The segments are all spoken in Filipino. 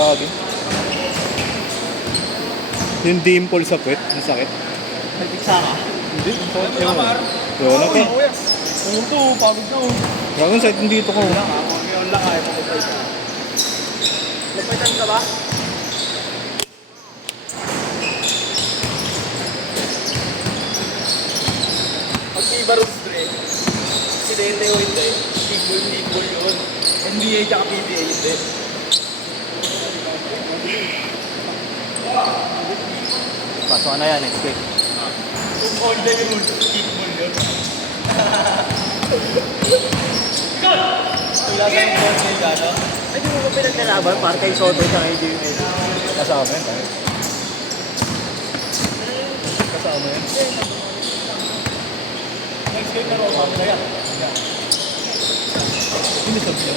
Gagi. Yung dimple sa puwet, yung sakit. May tiksa ka? Hindi, yung sakit yun. Yun Yun, okay. Ano to? Pagod na oh. Gagawin sakit yung dito ko. Wala ka, ngayon lang ay pakupay ka. Lapitan ka ba? Pag may Baros Dre, si Dete o hindi, equal yun. NBA tsaka PBA hindi. Pasok na yan, expect. Kung all day rule, equal yun. Wala sa yung coach niya dyan, no? Ay, di mo ba pinagkalaban? Para kay Soto tsaka kay Jimmy. Kasama yan, tayo. Kasama yan. Next game na Roma, kaya. Hindi sabi yan.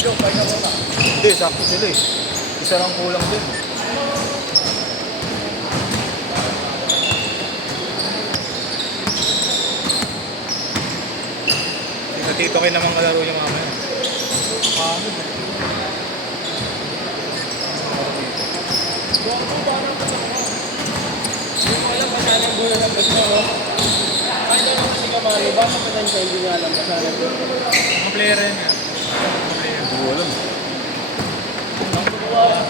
Joke, kaya na muna. Hindi, sakto sila eh. Isa lang kulang din. Tito kayo naman kalaro niya mamaya. Hindi mo alam masyadong ang gulo ng basta mo. Kahit ano kasi kamari, baka potential hindi nga alam masyadong gulo. Mga player yan nga. Hindi ko alam. Ang tuwa.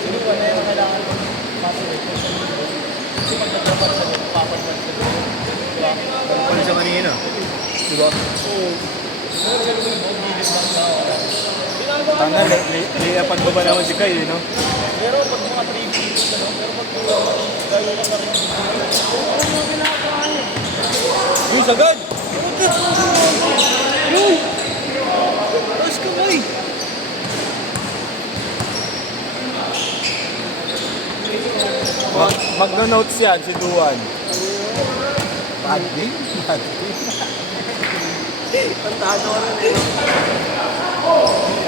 Sinuwa na yung kailangan mapawit. Kasi pagkatrapan sa mga papapan sa mga. Diba? Ano siya kanina? Diba? Oo. Tanga, layapan ko ba naman si Kai, no? Pero pag mga 3 feet, pero pag gaya lang na rin. Ano mo ginagawa niya? Uy, sagad! Uy! Tapos ka, boy! Magno-notes yan, si Duan. Bad din? Bad din. Tandaan ko rin eh.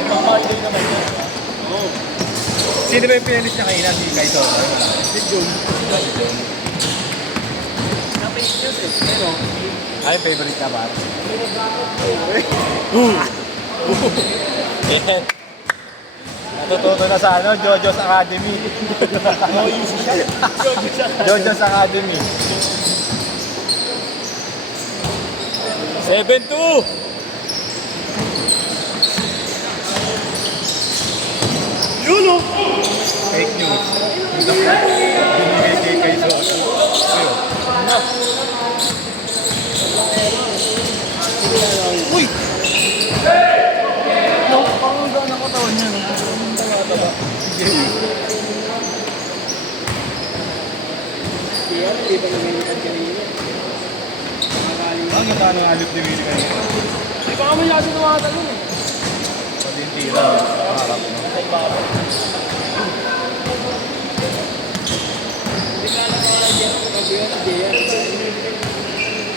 Mamahal naman yan. Oo. Sino ba yung pinalis niya kanina? Si Kai Soto? Si John. Napinis niya eh. Pero, Ay, favorite ka ba? Yeah. Natututo na sa ano, Jojo's Academy. oh, easy siya. Jojo's Academy. 7-2! Yun o! Fake news. Binigay kay Kai Soto. Ayo. Uy! No, parang doon ang katawan niya. Ang taba-taba. Kaya, hindi pa namilitan kanina. Ang ganda ng alip ni Willie kanina. Hindi pa kami lagi tumatalon eh. Pati yung tira. Maharap mo. Sa ibabaw. Hindi ka alam mga lagyan ko kasi yun, hindi yan.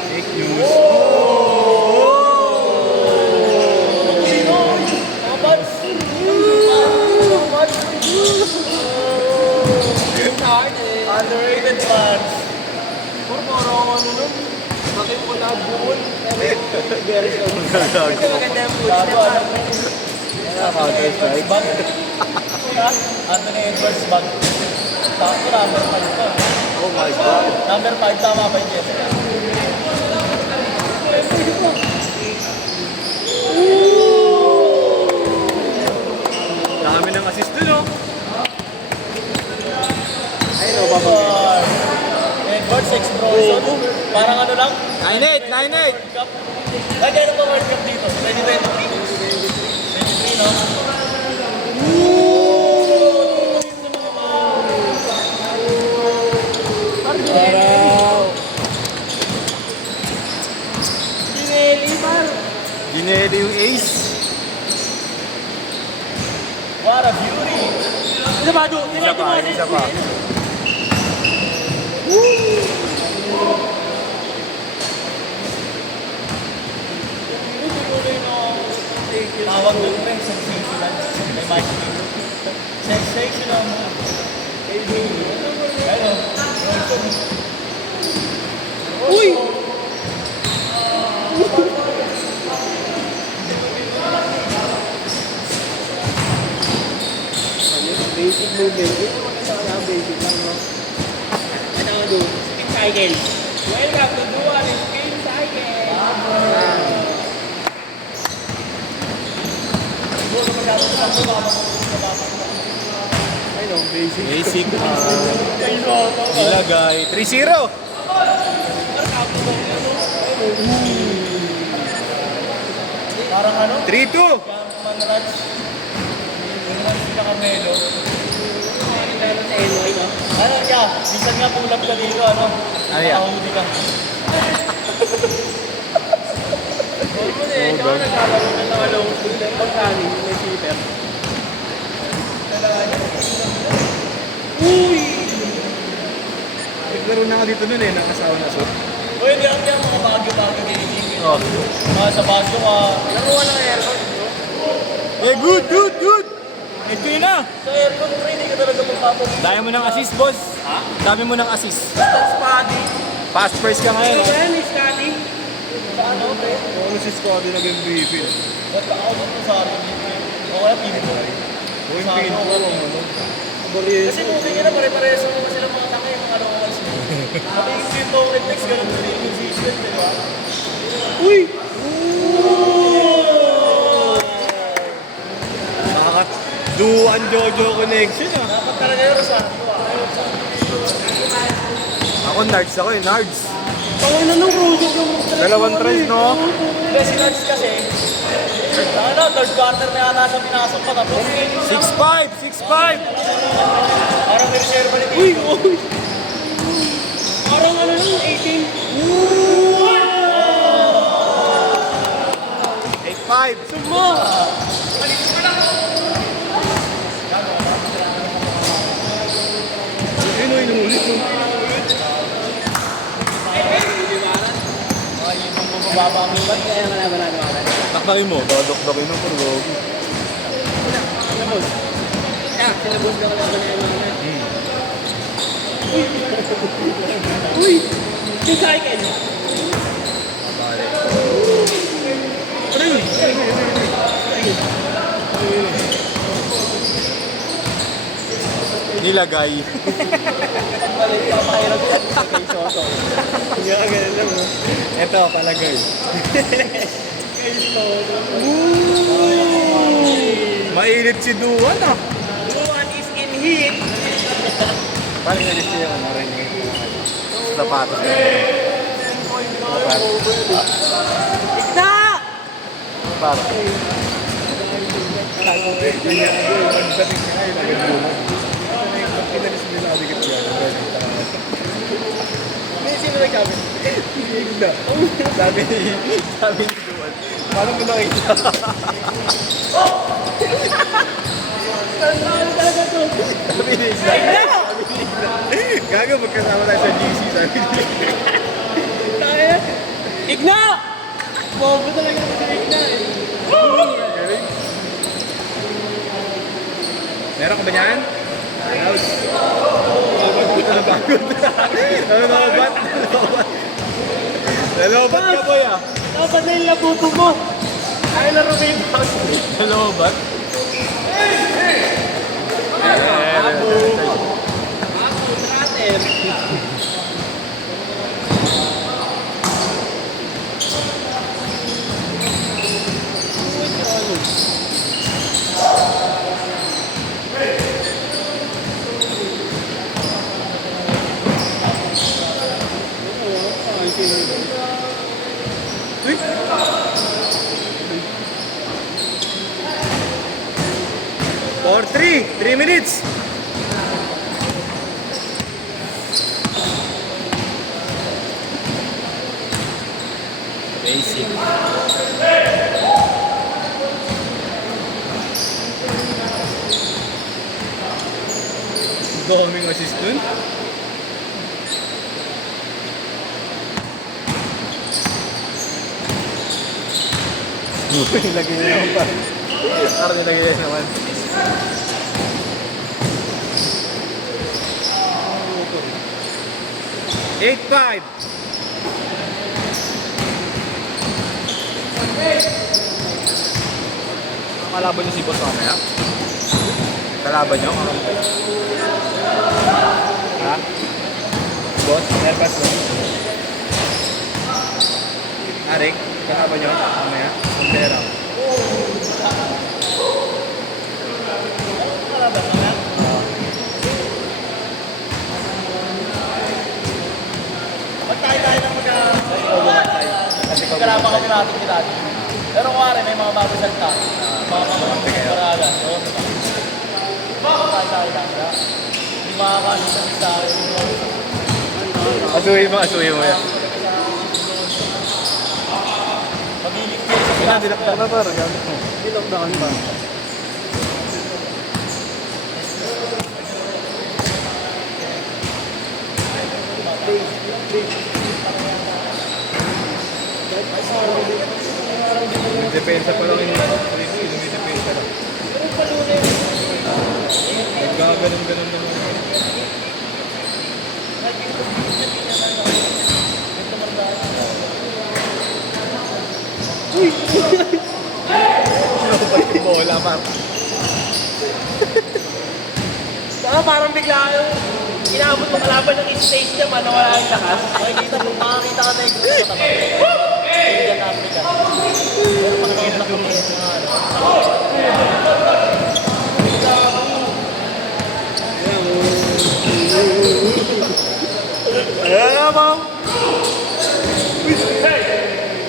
Fake news. Sino? Mga buds? Mga buds? Underrated buds. Parang ano nun? Bakit mo lahat buon? Very good. Kasi maganda yung food step. Counter-strike. Anthony Edwards bag. Sakto number 5 pa. Oh my God. Number 5 tama pa yung Jessica. Dami ng assist dun, oh. Ayun o, babag. Edwards, ex-Bronson. Parang ano lang? 9-8! 9-8! Cup. Ay, kailan ba World Cup dito? 2023? 23, no? Araw! Gineli, par! Gineli yung ace. What a beauty! Isa pa, Do? Isa pa, isa pa. Tawag doon pa yung sensational. May mic. Sensational mo. Ayun. Uy! Basic movement. Yun ang maganda ka lang, basic lang, no? Ano ako doon? Spin cycle. Welcome to Duan Spin Cycle! Ayun, basic. Basic. Nilagay. 3-0. Parang ano? 3-2. Manrats. Manrats na Camelo. Lalo sa Eloy, no? Ano siya? Bisan nga pulap ka dito, ano? Ano yan? Nakahuli ka. Huwag mo na eh. Tsaka naglalaro ka ng along pagkali, may shooter. Uy! Naglaro na ako dito nun eh, nakasawa na so. Uy, hindi ako mga bagyo-bagyo gaming. Oh. Mga sa bagyo ka. Laruan ng aircon, bro. Eh, good. Ito yun na. Sa aircon, bro, hindi ka talaga magpapag- Dami mo ng assist, boss. Ha? Dami mo ng assist. Distance paddy. Fast first ka ngayon. Ano ba yan, Scotty? Sa ano, pre? Ano si Scotty nag-MVP? Ba't ka ako dito sa akin? O kaya pinboy. O yung Sa ano, pinto. ano? Kasi nung tingin na pare-pareso naman sila mga tangay, mga locals. Sabi yung pinto reflex, ganun pa rin yung system, di ba? Uy! Nakaka-duan Jojo connection ah. Dapat talaga yun sa akin. Ako Nards ako eh, Nards. Tawag na nung project yung... Dalawang tries, no? Hindi, si Nards kasi, ano, third quarter na yata siya pinasok pa tapos. 6-5. Parang may reserva ni Uy! Uy! Parang ano lang, 18. 8-5. Suma! Yun o, inulit mo. Bababa mo ba? Kaya wala. Taktakin mo. Dodok-dokin mo puro. Sinabos. Yeah, sinabos ka wala na yung Uy! Yung cycle! Ano yun? Nilagay. Palit ka mahirap yan. Kay Soto. Hindi ka ganun lang mo. Eto, palagay. Kay Soto. Mainit si Duan ah. Duan is in heat. Paling nalis niya yung marinig. Sapatos. Ikta! Para. Yun yan. Pagdating siya ngayon, agad mo. Pinalis nila agad yan. May sino nagsabi? Igna. Sabi ni Duan. Paano mo nakita? Ano talaga to? Sabi ni Igna. Gago, magkasama tayo sa GC. Sabi ni Tayo. Igna! Bobo talaga si Igna eh. Meron ka ba niyan? Ouch. Napagod. Nalobat. Nalobat ka boy ah. Dapat na yung labuto mo. Ay, laro ba yung box? Nalobat. Abo, cutter. Uy. 4-3. 3 minutes. Basic. Daming assist dun. Nilagay na naman pa. Parang nilagay na naman. Eight five. Malabo niyo si boss mamaya. Kalaban nyo? Ha? Boss? Nervous mo? Arik? Kalaban nyo? Mamaya? Kumpera. Magtayo-tayo lang magkalaban kami natin kilala. Pero kung may mga bago salta, mga parada. Magtayo-tayo lang. Hindi makakalit sa akin. Asuhin mo yan. Mabilis ko sa pinag. Dilaktak na parang gamit mo. Dilaktakan ba? Depensa pa lang yung depensa lang. Nagkaganon-ganon naman. Bola pa. Parang bigla yung inabot mo kalaban ng stage niya, wala yung lakas. Makikita ka na yung gusto sa tabi. Hindi ka Africa. Pero pagkakit na kung Ayan mo!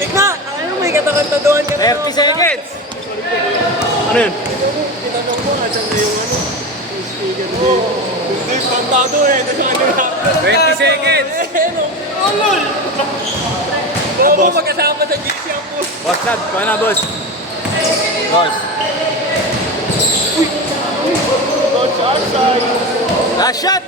Tigna! Ayaw, may katakantaduhan ka na. 30 seconds! Ano yun? Tinanong mo, asan na yung ano? Yung speaker mo. Hindi, kontado eh. 20 seconds! Oh, lol! Oo, magkasama sa GC ang po. Boss Nad, kuha na boss. Boss. Coach Arsay. Last shot!